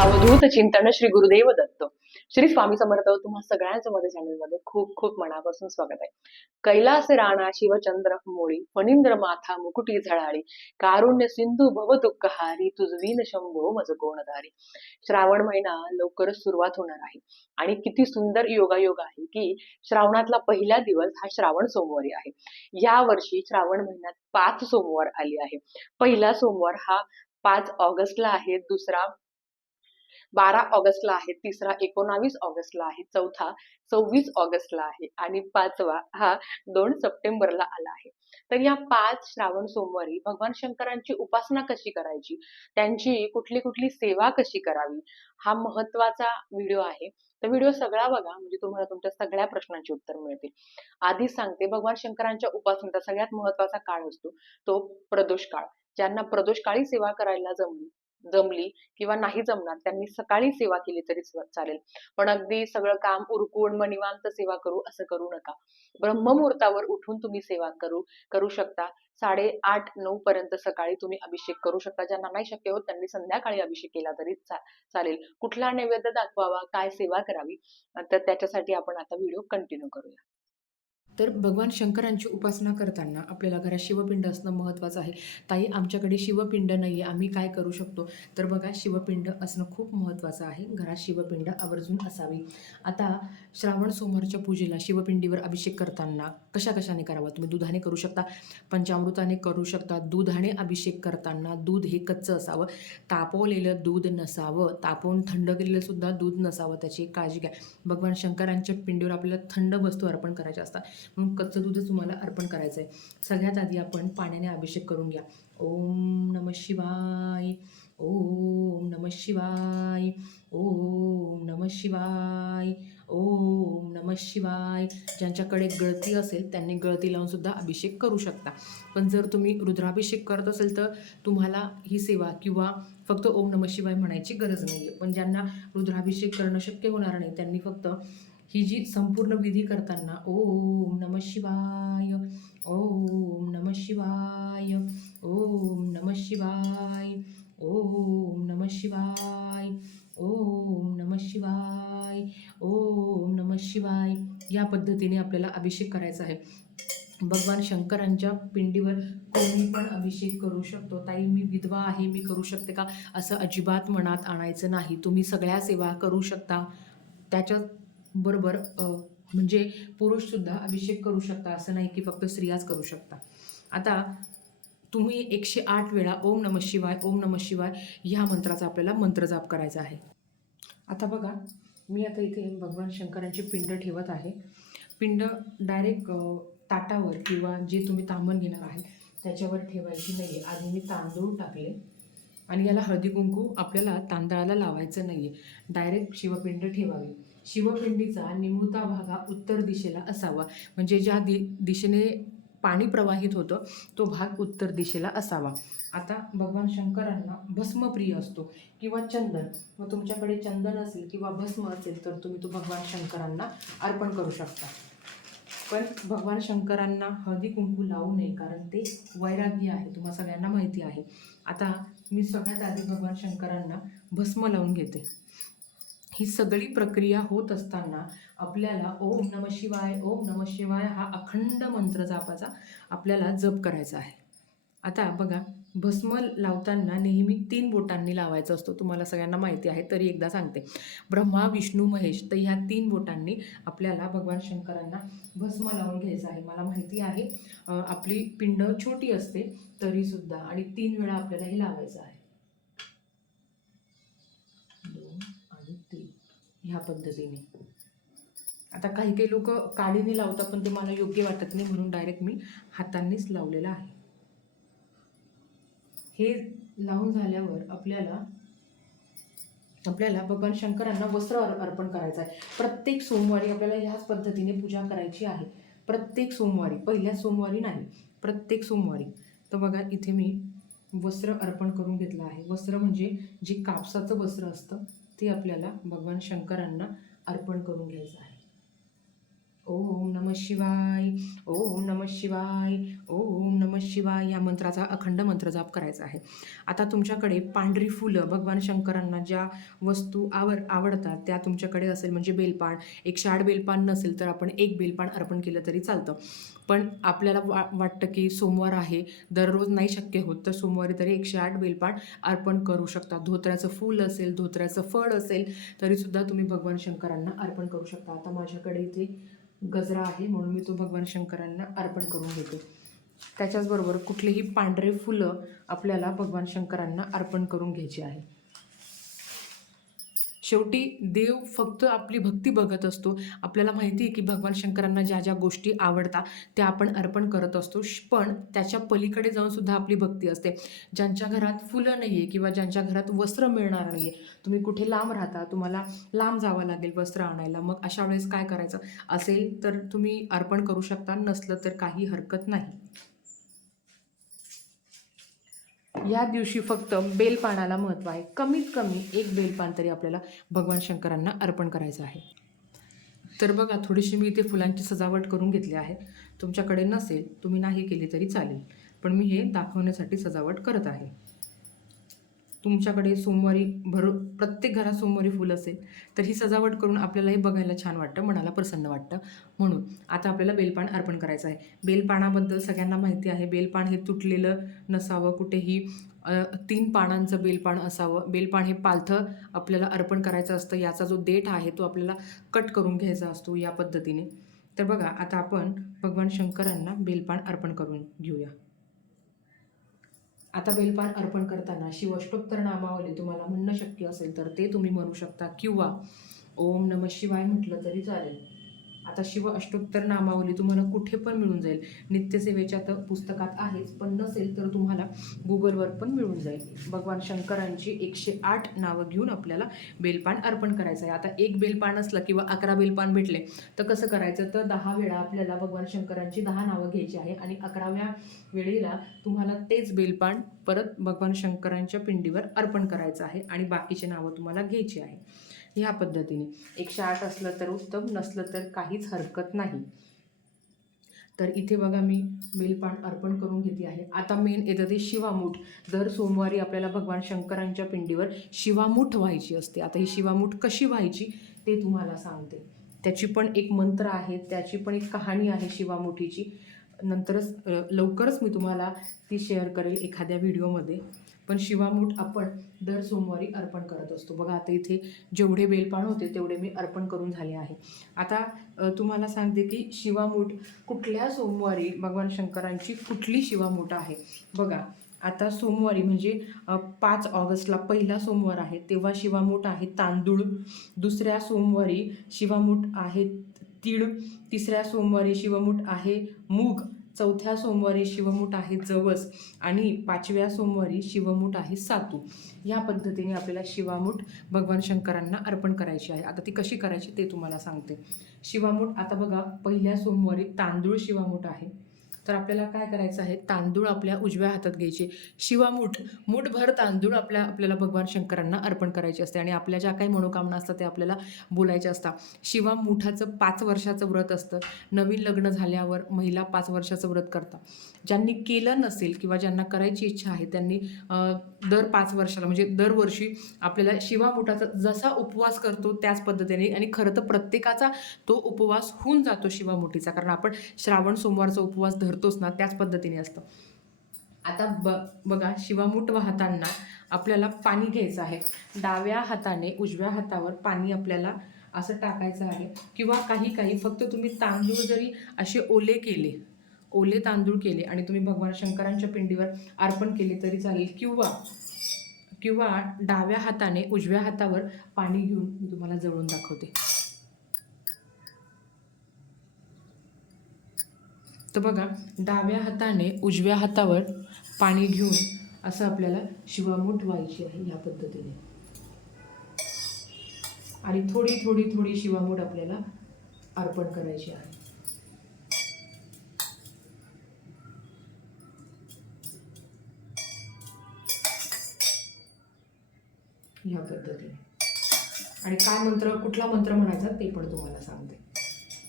अवधूत चिंतन श्री गुरुदेव दत्त. श्री स्वामी समर्थ तुम्हा सगळ्यांचं माझ्या चॅनलमध्ये खूप खूप मनापासून स्वागत आहे. कैलास राणा शिवचंद्र मोळी फणींद्र माथा मुकुटी झळाळी कारुण्य सिंधू भव दुःखहारी तुझवीन शंभो मज कोणधारी श्रावण महिना लवकरच सुरुवात होणार आहे. आणि किती सुंदर योगायोग आहे की श्रावणातला पहिला दिवस हा श्रावण सोमवारी आहे. या वर्षी श्रावण महिन्यात पाच सोमवार आले आहे. पहिला सोमवार हा पाच ऑगस्टला आहे दुसरा बारा ऑगस्टला आहे तिसरा एकोणावीस ऑगस्टला आहे चौथा सव्वीस ऑगस्टला आहे आणि पाचवा हा दोन सप्टेंबरला आला आहे. तर या पाच श्रावण सोमवारी भगवान शंकरांची उपासना कशी करायची? त्यांची कुठली कुठली सेवा कशी करावी? हा महत्त्वाचा व्हिडिओ आहे. तर व्हिडिओ सगळा बघा म्हणजे तुम्हाला तुमच्या सगळ्या प्रश्नांची उत्तर मिळतील. आधी सांगते भगवान शंकरांच्या उपासनेचा सगळ्यात महत्त्वाचा काळ असतो तो प्रदोष काळ. ज्यांना प्रदोष काळी सेवा करायला जमली जमली किंवा नाही जमणार त्यांनी सकाळी सेवा केली तरी चालेल. पण अगदी सगळं काम उरकून मग निवांत सेवा करू असं करू नका. ब्रह्ममुहूर्तावर उठून तुम्ही सेवा करू करू शकता. साडे आठ नऊ पर्यंत सकाळी तुम्ही अभिषेक करू शकता. ज्यांना नाही शक्य होत त्यांनी संध्याकाळी अभिषेक केला तरी चा- चालेल. कुठला नैवेद्य दाखवावा काय सेवा करावी तर त्याच्यासाठी आपण आता व्हिडिओ कंटिन्यू करूया. तर भगवान शंकरांची उपासना करताना आपल्याला घरात शिवपिंड असणं महत्त्वाचं आहे. ताई आमच्याकडे शिवपिंड नाही आहे आम्ही काय करू शकतो? तर बघा शिवपिंड असणं खूप महत्त्वाचं आहे. घरात शिवपिंड आवर्जून असावी. आता श्रावण सोमवारच्या पूजेला शिवपिंडीवर अभिषेक करताना कशा कशाने करावा? तुम्ही दुधाने करू शकता पंचामृताने करू शकता. दुधाने अभिषेक करताना दूध हे कच्चं असावं. तापवलेलं दूध नसावं. तापवून थंड केलेलं सुद्धा दूध नसावं. त्याची काळजी घ्या. भगवान शंकरांच्या पिंडीवर आपल्याला थंड वस्तू अर्पण करायच्या असतात. मग कच्चं दूधच तुम्हाला अर्पण करायचं आहे सगळ्यात आधी आपण पाण्याने अभिषेक करून घ्या. ओम नम शिवाय ओम नम शिवाय ओम नम शिवाय ओम नम शिवाय. ज्यांच्याकडे गळती असेल त्यांनी गळती लावून सुद्धा अभिषेक करू शकता. पण जर तुम्ही रुद्राभिषेक करत असेल तर तुम्हाला ही सेवा किंवा फक्त ओम नम शिवाय म्हणायची गरज नाही आहे पण ज्यांना रुद्राभिषेक करणं शक्य होणार नाही त्यांनी फक्त ही जी संपूर्ण विधी करताना ओम नम शिवाय ओम नम शिवाय ओम नम शिवाय ओम नम शिवाय ओम नम शिवाय ओम नम शिवाय या पद्धतीने आपल्याला अभिषेक करायचा आहे. भगवान शंकरांच्या पिंडीवर कोणी पण अभिषेक करू शकतो. ताई मी विधवा आहे मी करू शकते का? असं अजिबात मनात आणायचं नाही. तुम्ही सगळ्या सेवा करू शकता. त्याच्या बरोबर म्हणजे पुरुषसुद्धा अभिषेक करू शकता असं नाही की फक्त स्त्रियाच करू शकता. आता तुम्ही एकशे आठ वेळा ओम नम शिवाय ओम नम शिवाय ह्या मंत्राचा आपल्याला मंत्रजाप करायचा आहे. आता बघा मी आता इथे भगवान शंकरांची पिंड ठेवत आहे. पिंड डायरेक्ट ताटावर किंवा जे तुम्ही तांबण घेणार आहे त्याच्यावर ठेवायची नाही आहे आधी मी तांदूळ टाकले आणि याला हळदी कुंकू आपल्याला तांदळाला लावायचं नाही आहे डायरेक्ट शिवपिंड ठेवावी. शिवपिंडीचा निमुळता भाग हा उत्तर दिशेला असावा. म्हणजे ज्या दि दिशेने पाणी प्रवाहित होतं तो भाग उत्तर दिशेला असावा. आता भगवान शंकरांना भस्मप्रिय असतो किंवा चंदन. मग तुमच्याकडे चंदन असेल किंवा भस्म असेल तर तुम्ही तो भगवान शंकरांना अर्पण करू शकता. पण भगवान शंकरांना हळदी कुंकू लावू नये कारण ते वैराग्य आहे. तुम्हाला सगळ्यांना माहिती आहे. आता मी सगळ्यात आधी भगवान शंकरांना भस्म लावून घेते. ही सगळी प्रक्रिया होत असताना आपल्याला ओम नम शिवाय ओम नम शिवाय हा अखंड मंत्र जापाचा आपल्याला जप करायचा आहे. आता बघा भस्म लावताना नेहमी तीन बोटांनी लावायचं असतो. तुम्हाला सगळ्यांना माहिती आहे तरी एकदा सांगते. ब्रह्मा विष्णू महेश तर ह्या तीन बोटांनी आपल्याला भगवान शंकरांना भस्म लावून घ्यायचं आहे. मला माहिती आहे आपली पिंड छोटी असते तरीसुद्धा आणि तीन वेळा आपल्याला हे लावायचं आहे दोन आणि तीन ह्या पद्धतीने. आता काही काही लोक काडीने लावतात पण ते मला योग्य वाटत नाही म्हणून डायरेक्ट मी हातांनीच लावलेलं आहे. हे लावून झाल्यावर आपल्याला आपल्याला भगवान शंकरांना वस्त्र अर- अर्पण करायचं आहे. प्रत्येक सोमवारी आपल्याला ह्याच पद्धतीने पूजा करायची आहे. प्रत्येक सोमवारी पहिल्या सोमवारी नाही प्रत्येक सोमवारी. तर बघा इथे मी वस्त्र अर्पण करून घेतलं आहे. वस्त्र म्हणजे जे कापसाचं वस्त्र असतं ती आपल्याला भगवान शंकरांना अर्पण करून घ्यायचं आहे. ओम नम शिवाय ओम नम शिवाय ओम नम शिवाय या मंत्राचा अखंड मंत्र जाप करायचा आहे. आता तुमच्याकडे पांढरी फुलं भगवान शंकरांना ज्या वस्तू आवर आवडतात त्या तुमच्याकडे असेल म्हणजे बेलपान एक शाड बेलपान नसेल तर आपण एक बेलपान अर्पण केलं तरी चालतं. पण आपल्याला वा वाटतं की सोमवार आहे दररोज नाही शक्य होत तर सोमवारी तरी एकशे आठ बेलपान अर्पण करू शकता. धोत्र्याचं फूल असेल धोत्र्याचं फळ असेल तरीसुद्धा तुम्ही भगवान शंकरांना अर्पण करू शकता. आता माझ्याकडे इथे गजरा आहे म्हणून मी तो भगवान शंकरांना अर्पण करून घेते. त्याच्याचबरोबर कुठलेही पांढरे फुलं आपल्याला भगवान शंकरांना अर्पण करून घ्यायची आहे. शेवटी देव फक्त आपली भक्ती बघत असतो. आपल्याला माहिती आहे की भगवान शंकरांना ज्या ज्या गोष्टी आवडतात त्या आपण अर्पण करत असतो. पण त्याच्या पलीकडे जाऊन सुद्धा आपली भक्ती असते. ज्यांच्या घरात फुलं नाही आहे किंवा ज्यांच्या घरात वस्त्र मिळणार नाही आहे तुम्ही कुठे लांब राहता तुम्हाला लांब जावं लागेल वस्त्र आणायला. मग अशा वेळेस काय करायचं? असेल तर तुम्ही अर्पण करू शकता नसलं तर काही हरकत नाही. या दिवशी फक्त बेलपानाला महत्त्व आहे. कमीत कमी एक बेलपान तरी आपल्याला भगवान शंकरांना अर्पण करायचं आहे. तर बघा थोडीशी मी इथे फुलांची सजावट करून घेतली आहे. तुमच्याकडे नसेल तुम्ही नाही केली तरी चालेल. पण मी हे दाखवण्यासाठी सजावट करत आहे. तुमच्याकडे सोमवारी भर प्रत्येक घरात सोमवारी फुल असेल तर ही सजावट करून आपल्यालाही बघायला छान वाटतं मनाला प्रसन्न वाटतं. म्हणून आता आपल्याला बेलपान अर्पण करायचं आहे. बेलपानाबद्दल सगळ्यांना माहिती आहे. बेलपान हे तुटलेलं नसावं कुठेही तीन पानांचं बेलपान असावं. बेलपान हे पालथं आपल्याला अर्पण करायचं असतं. याचा जो देठ आहे तो आपल्याला कट करून घ्यायचा असतो या पद्धतीने. तर बघा आता आपण भगवान शंकरांना बेलपान अर्पण करून घेऊया. आता बेलपान अर्पण करताना शिवष्टोत्तर नामावली तुम्हाला म्हणणं शक्य असेल तर ते तुम्ही म्हणू शकता. किंवा ओम नम शिवाय म्हटलं तरी चालेल. आता शिव अष्टोत्तर नामावली तुम्हाला कुठे पण मिळून जाईल. नित्यसेवेच्या तर पुस्तकात आहेच पण नसेल गुगलवर पण मिळून जाईल. भगवान शंकरांची एकशे आठ नावं घेऊन आपल्याला बेलपान अर्पण करायचं आहे. आता एक बेलपान असलं किंवा अकरा बेलपान भेटले तर कसं करायचं? तर दहा वेळा आपल्याला भगवान शंकरांची दहा नावं घ्यायची आहे आणि अकराव्या वेळेला तुम्हाला तेच बेलपान परत भगवान शंकरांच्या पिंडीवर अर्पण करायचं आहे आणि बाकीचे नावं तुम्हाला घ्यायची आहे. ह्या पद्धतीने. एकशे आठ असलं तर उत्तम नसलं तर काहीच हरकत नाही. तर इथे बघा मी बेलपान अर्पण करून घेतली आहे. आता मेन येतं ते शिवामूठ. दर सोमवारी आपल्याला भगवान शंकरांच्या पिंडीवर शिवामूठ व्हायची असते. आता ही शिवामूठ कशी व्हायची ते तुम्हाला सांगते. त्याची पण एक मंत्र आहे त्याची पण एक कहाणी आहे शिवामुठीची. नंतरच लवकरच मी तुम्हाला ती शेअर करेल एखाद्या व्हिडिओमध्ये पण शिवामूठ आपण दर सोमवारी अर्पण करत असतो. बघा आता इथे जेवढे बेलपान होते तेवढे मी अर्पण करून झाले आहे. आता तुम्हाला सांगते की शिवामूठ कुठल्या सोमवारी भगवान शंकरांची कुठली शिवामूठ आहे? बघा आता सोमवारी म्हणजे पाच ऑगस्टला पहिला सोमवार आहे तेव्हा शिवामूठ आहे तांदूळ. दुसऱ्या सोमवारी शिवामूठ आहे तीळ. तिसऱ्या सोमवारी शिवमूठ आहे मूग. चौथ्या सोमवारी शिवमूठ आहे जवस आणि पाचव्या सोमवारी शिवमूठ आहे सातू. या पद्धतीने आपल्याला शिवामूठ भगवान शंकरांना अर्पण करायची आहे. आता ती कशी करायची ते तुम्हाला सांगते. शिवामूठ आता बघा पहिल्या सोमवारी तांदूळ शिवामूठ आहे. तर आपल्याला काय करायचं आहे? तांदूळ आपल्या उजव्या हातात घ्यायचे. शिवा मुठ मूठभर तांदूळ आपल्या आपल्याला भगवान शंकरांना अर्पण करायचे असते आणि आपल्या ज्या काही मनोकामना असतात ते आपल्याला बोलायचे असतात. शिवा मुठाचं पाच वर्षाचं व्रत असतं. नवीन लग्न झाल्यावर महिला पाच वर्षाचं व्रत करतात. ज्यांनी केलं नसेल किंवा ज्यांना करायची इच्छा आहे त्यांनी दर पाच वर्षाला म्हणजे दरवर्षी आपल्याला शिवा मुठाचा जसा उपवास करतो त्याच पद्धतीने आणि खरं तर प्रत्येकाचा तो उपवास होऊन जातो शिवामुठीचा. कारण आपण श्रावण सोमवारचा उपवास धरतोच ना त्याच पद्धतीने असतं. आता ब बघा शिवामूठ वाहताना आपल्याला पाणी घ्यायचं आहे. डाव्या हाताने उजव्या हातावर पाणी आपल्याला असं टाकायचं आहे. किंवा काही काही फक्त तुम्ही तांदूळ जरी असे ओले केले ओले तांदूळ केले आणि तुम्ही भगवान शंकरांच्या पिंडीवर अर्पण केले तरी चालेल. किंवा किंवा डाव्या हाताने उजव्या हातावर पाणी घेऊन मी तुम्हाला जवळून दाखवते. तर बघा डाव्या हाताने उजव्या हातावर पाणी घेऊन असं आपल्याला शिवामूठ व्हायची आहे ह्या पद्धतीने. आणि थोडी थोडी थोडी शिवामूठ आपल्याला अर्पण करायची आहे. ह्या पद्धतीने. आणि काय मंत्र कुठला मंत्र म्हणायचा ते पण तुम्हाला सांगते.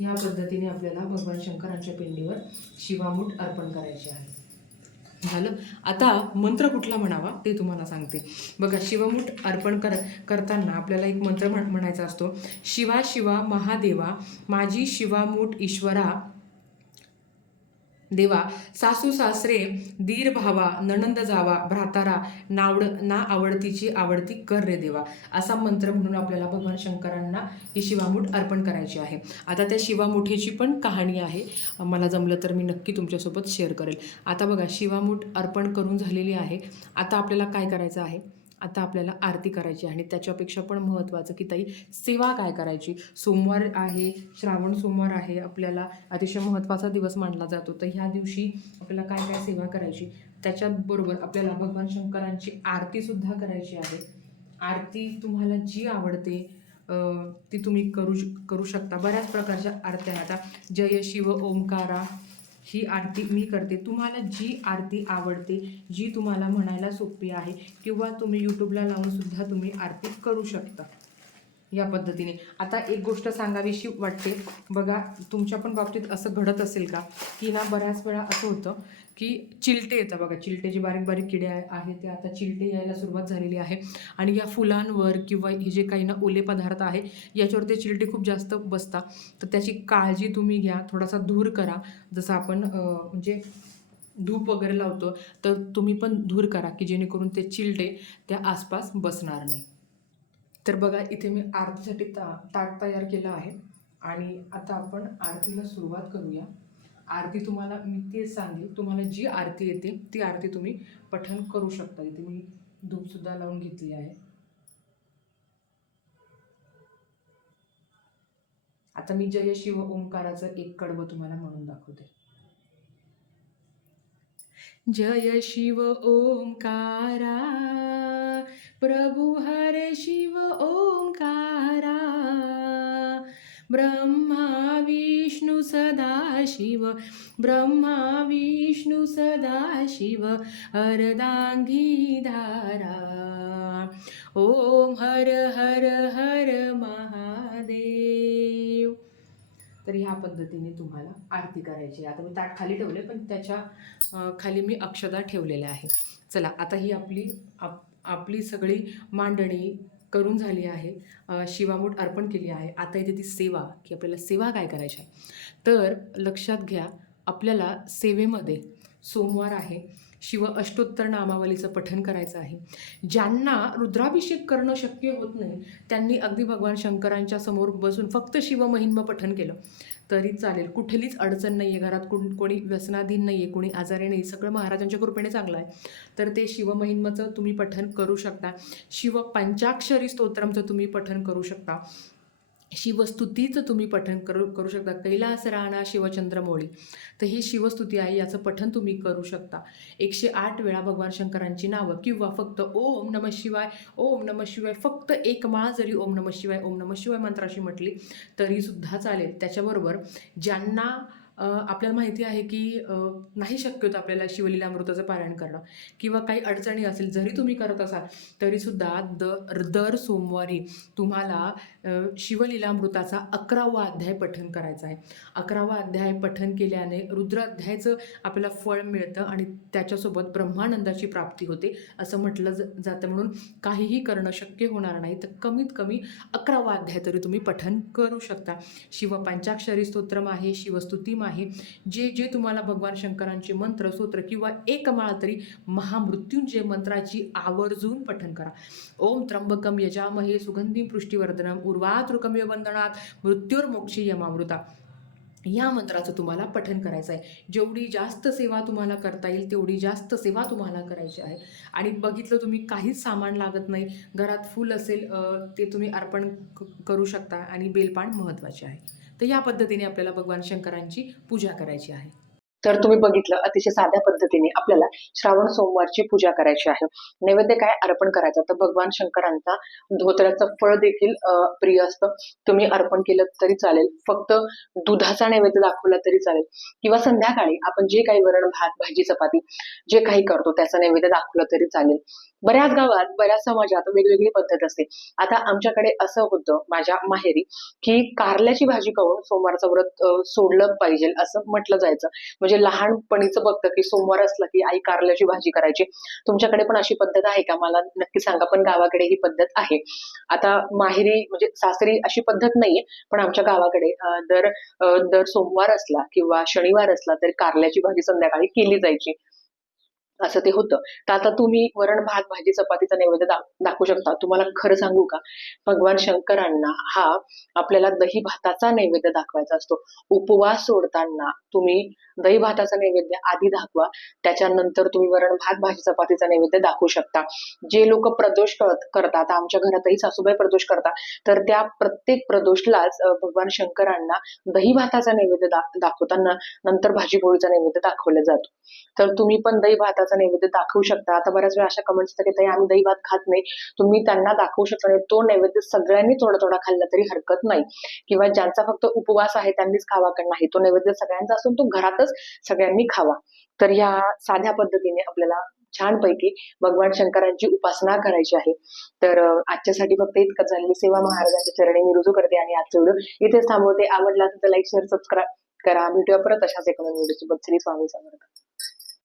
ह्या पद्धतीने आपल्याला भगवान शंकरांच्या पिंडीवर शिवामूठ अर्पण करायचे आहे. झालं? आता मंत्र कुठला म्हणावा? ते तुम्हाला सांगते. बघा शिवमूठ अर्पण कर करताना आपल्याला एक मंत्र म्हण म्हणायचा असतो. शिवा शिवा महादेवा माझी शिवामूठ ईश्वरा देवा सासू सासरे दीर भावा नणंद जावा भ्रातारा नावड ना आवडतीची आवडती कर रे देवा. असा मंत्र म्हणून आपल्याला भगवान शंकरांना ही शिवामूठ अर्पण करायची आहे. आता त्या शिवामुठीची पण कहाणी आहे. मला जमलं तर मी नक्की तुमच्यासोबत शेअर करेल. आता बघा शिवामूठ अर्पण करून झालेली आहे. आता आपल्याला काय करायचं आहे? आता आपल्याला आरती करायची आहे आणि त्याच्यापेक्षा पण महत्त्वाचं की ताई सेवा काय करायची? सोमवार आहे श्रावण सोमवार आहे आपल्याला अतिशय महत्त्वाचा दिवस मानला जातो. तर ह्या दिवशी आपल्याला काय काय सेवा करायची? त्याच्याबरोबर आपल्याला भगवान शंकरांची आरतीसुद्धा करायची आहे. आरती तुम्हाला जी आवडते ती तुम्ही करू श- करू शकता. बऱ्याच प्रकारच्या आरत्या आहेत. आता जय शिव ओंकारा ही आरती मी करते. तुम्हाला जी आरती आवडते जी तुम्हाला म्हणायला सोपी आहे किंवा तुम्ही यूट्यूबला लावून सुद्धा तुम्ही आरती करू शकता. या पद्धतीने. आता एक गोष्ट सांगावीशी वाटते. बघा तुमच्या पण बाबतीत असं घडत असेल का? की ना बऱ्याच वेळा असं होतं की चिलटे येतं बघा चिलटे जे बारीक बारीक किडे आहेत. ते आता चिलटे यायला सुरुवात झालेली आहे. आणि या फुलांवर किंवा हे जे काही ना ओले पदार्थ आहे याच्यावर ते चिलटे खूप जास्त बसतात. तर त्याची काळजी तुम्ही घ्या. थोडासा धूर करा. जसं आपण म्हणजे धूप वगैरे लावतो तर तुम्ही पण धूर करा की जेणेकरून ते चिलटे त्या आसपास बसणार नाही. तर बघा इथे मी आरतीसाठी ता ताट तयार केलं आहे. आणि आता आपण आरतीला सुरुवात करूया. आरती तुम्हाला मी तेच सांगेल तुम्हाला जी आरती येते ती आरती तुम्ही पठण करू शकता. इथे मी धूपसुद्धा लावून घेतली आहे. आता मी जय शिव ओंकाराचं एक कडवं तुम्हाला म्हणून दाखवते. जय शिव ओंकारा प्रभु हर शिव ओंकारा ब्रह्मा विष्णू सदा शिव ब्रह्मा विष्णू सदा शिव हरदांगी धारा। ओम हर हर हर महादेव। तर ह्या पद्धतीने तुम्हाला आरती करायची आहे. आता मी ताट खाली ठेवले पण त्याच्याखाली मी अक्षदा ठेवलेल्या आहे. चला आता ही आपली आप आपली सगळी मांडणी करून झाली आहे. शिवामूठ अर्पण केली आहे. आता इथे ती सेवा की आपल्याला सेवा काय करायची आहे? तर लक्षात घ्या आपल्याला सेवेमध्ये सोमवार आहे. शिव अष्टोत्तर नामावलीचं पठन करायचं आहे. ज्यांना रुद्राभिषेक करणं शक्य होत नाही त्यांनी अगदी भगवान शंकरांच्या समोर बसून फक्त शिवमहिम्न पठन केलं. तरी चालेल. कुठलीच अडचण नाही आहे घरात कोण कोणी व्यसनाधीन नाही आहे कोणी आजारी नाही सगळं महाराजांच्या कृपेने चांगलं आहे. तर ते शिवमहिम्नचं तुम्ही पठन करू शकता. शिव पंचाक्षरी स्तोत्रमचं तुम्ही पठन करू शकता. शिवस्तुतीचं तुम्ही पठन करू करू शकता. कैलास राणा शिवचंद्रमौळी तर ही शिवस्तुती आहे याचं पठन तुम्ही करू शकता. एकशे आठ वेळा भगवान शंकरांची नावं किंवा फक्त ओम नम शिवाय ओम नम शिवाय फक्त एक माळ जरी ओम नम शिवाय ओम नम शिवाय मंत्राशी म्हटली तरीसुद्धा चालेल. त्याच्याबरोबर ज्यांना आपल्याला माहिती आहे की नाही शक्य होतं आपल्याला शिवलीलामृताचं पारायण करणं किंवा काही अडचणी असेल जरी तुम्ही करत असाल तरीसुद्धा दर दर सोमवारी तुम्हाला शिवलीलामृताचा अकरावा अध्याय पठन करायचा आहे. अकरावा अध्याय पठन केल्याने रुद्राध्यायाचं आपल्याला फळ मिळतं आणि त्याच्यासोबत ब्रह्मानंदाची प्राप्ती होते असं म्हटलं ज जातं. म्हणून काहीही करणं शक्य होणार नाही तर कमीत कमी अकरावा अध्याय तरी तुम्ही पठन करू शकता. शिव पंचाक्षरी स्तोत्रम आहे शिवस्तुतीम आहे जे जे तुम्हाला भगवान शंकरांचे मंत्र स्तोत्र किंवा एक माळा तरी महामृत्युंजय मंत्राची आवर्जून पठन करा. ओम त्र्यंबकम यजामहे सुगंधी पृष्टीवर्धनम उर्वातृकमिव वंदनात मृत्युर्मोक्षी यमामृता. या मंत्राचं तुम्हाला पठन करायचं आहे. जेवढी जास्त सेवा तुम्हाला करता येईल तेवढी जास्त सेवा तुम्हाला करायची आहे. आणि बघितलं तुम्ही काहीच सामान लागत नाही. घरात फूल असेल ते तुम्ही अर्पण क- करू शकता. आणि बेलपान महत्त्वाचे आहे. तर या पद्धतीने आपल्याला भगवान शंकरांची पूजा करायची आहे. तर तुम्ही बघितलं अतिशय साध्या पद्धतीने आपल्याला श्रावण सोमवारची पूजा करायची आहे. नैवेद्य काय अर्पण करायचं? तर भगवान शंकरांचा धोत्राचं फळ देखील प्रिय असतं. तुम्ही अर्पण केलं तरी चालेल. फक्त दुधाचा नैवेद्य दाखवला तरी चालेल. किंवा संध्याकाळी आपण जे काही वरण भात भाजी चपाती जे काही करतो त्याचा नैवेद्य दाखवलं तरी चालेल. बऱ्याच गावात बऱ्याच समाजात वेगवेगळी पद्धत असते. आता आमच्याकडे असं होतं माझ्या माहेरी की कारल्याची भाजी खाऊन सोमवारचं व्रत सोडलं पाहिजे असं म्हटलं जायचं. म्हणजे म्हणजे लहानपणीचं बघतं की सोमवार असलं की आई कारल्याची भाजी करायची. तुमच्याकडे पण अशी पद्धत आहे का? मला नक्की सांगा पण गावाकडे ही पद्धत आहे. आता माहेरी म्हणजे सासरी अशी पद्धत नाहीये पण आमच्या गावाकडे दर दर सोमवार असला किंवा शनिवार असला तरी कारल्याची भाजी संध्याकाळी केली जायची. असं ते होतं. तर आता तुम्ही वरण भात भाजी चपातीचा नैवेद्य दाखवू शकता. तुम्हाला खरं सांगू का? भगवान शंकरांना हा आपल्याला दही भाताचा नैवेद्य दाखवायचा असतो. उपवास सोडताना तुम्ही दही भाताचा नैवेद्य आधी दाखवा. त्याच्यानंतर तुम्ही वरण भात भाजी चपातीचा नैवेद्य दाखवू शकता. जे लोक प्रदोष करतात आमच्या घरातही सासूबाई प्रदोष करतात तर त्या प्रत्येक प्रदोषलाच भगवान शंकरांना दही भाताचा नैवेद्य दाखवताना नंतर भाजी पोळीचा नैवेद्य दाखवला जातो. तर तुम्ही पण दही भाताचा नैवेद्य दाखवू शकता. आता बऱ्याच वेळा अशा कमेंट्स येतात की ताई आम्ही दही भात खात नाही. तुम्ही त्यांना दाखवू शकता आणि तो नैवेद्य सगळ्यांनी थोडा थोडा खाल्ला तरी हरकत नाही. किंवा ज्यांचा फक्त उपवास आहे त्यांनीच खावा का नाही? तो नैवेद्य सगळ्यांचा असून तो घरातच सगळ्यांनी खावा. तर ह्या साध्या पद्धतीने आपल्याला छानपैकी भगवान शंकरांची उपासना करायची आहे. तर आजच्यासाठी फक्त इतकं झालेली. सेवा महाराजांच्या चरणी मी रुजू करते आणि आजचं व्हिडिओ इथेच थांबवते. आवडला तर लाईक शेअर सबस्क्राईब करा. भेटूया परत अशाच एका व्हिडिओ सोबत. श्री स्वामी समर्थ.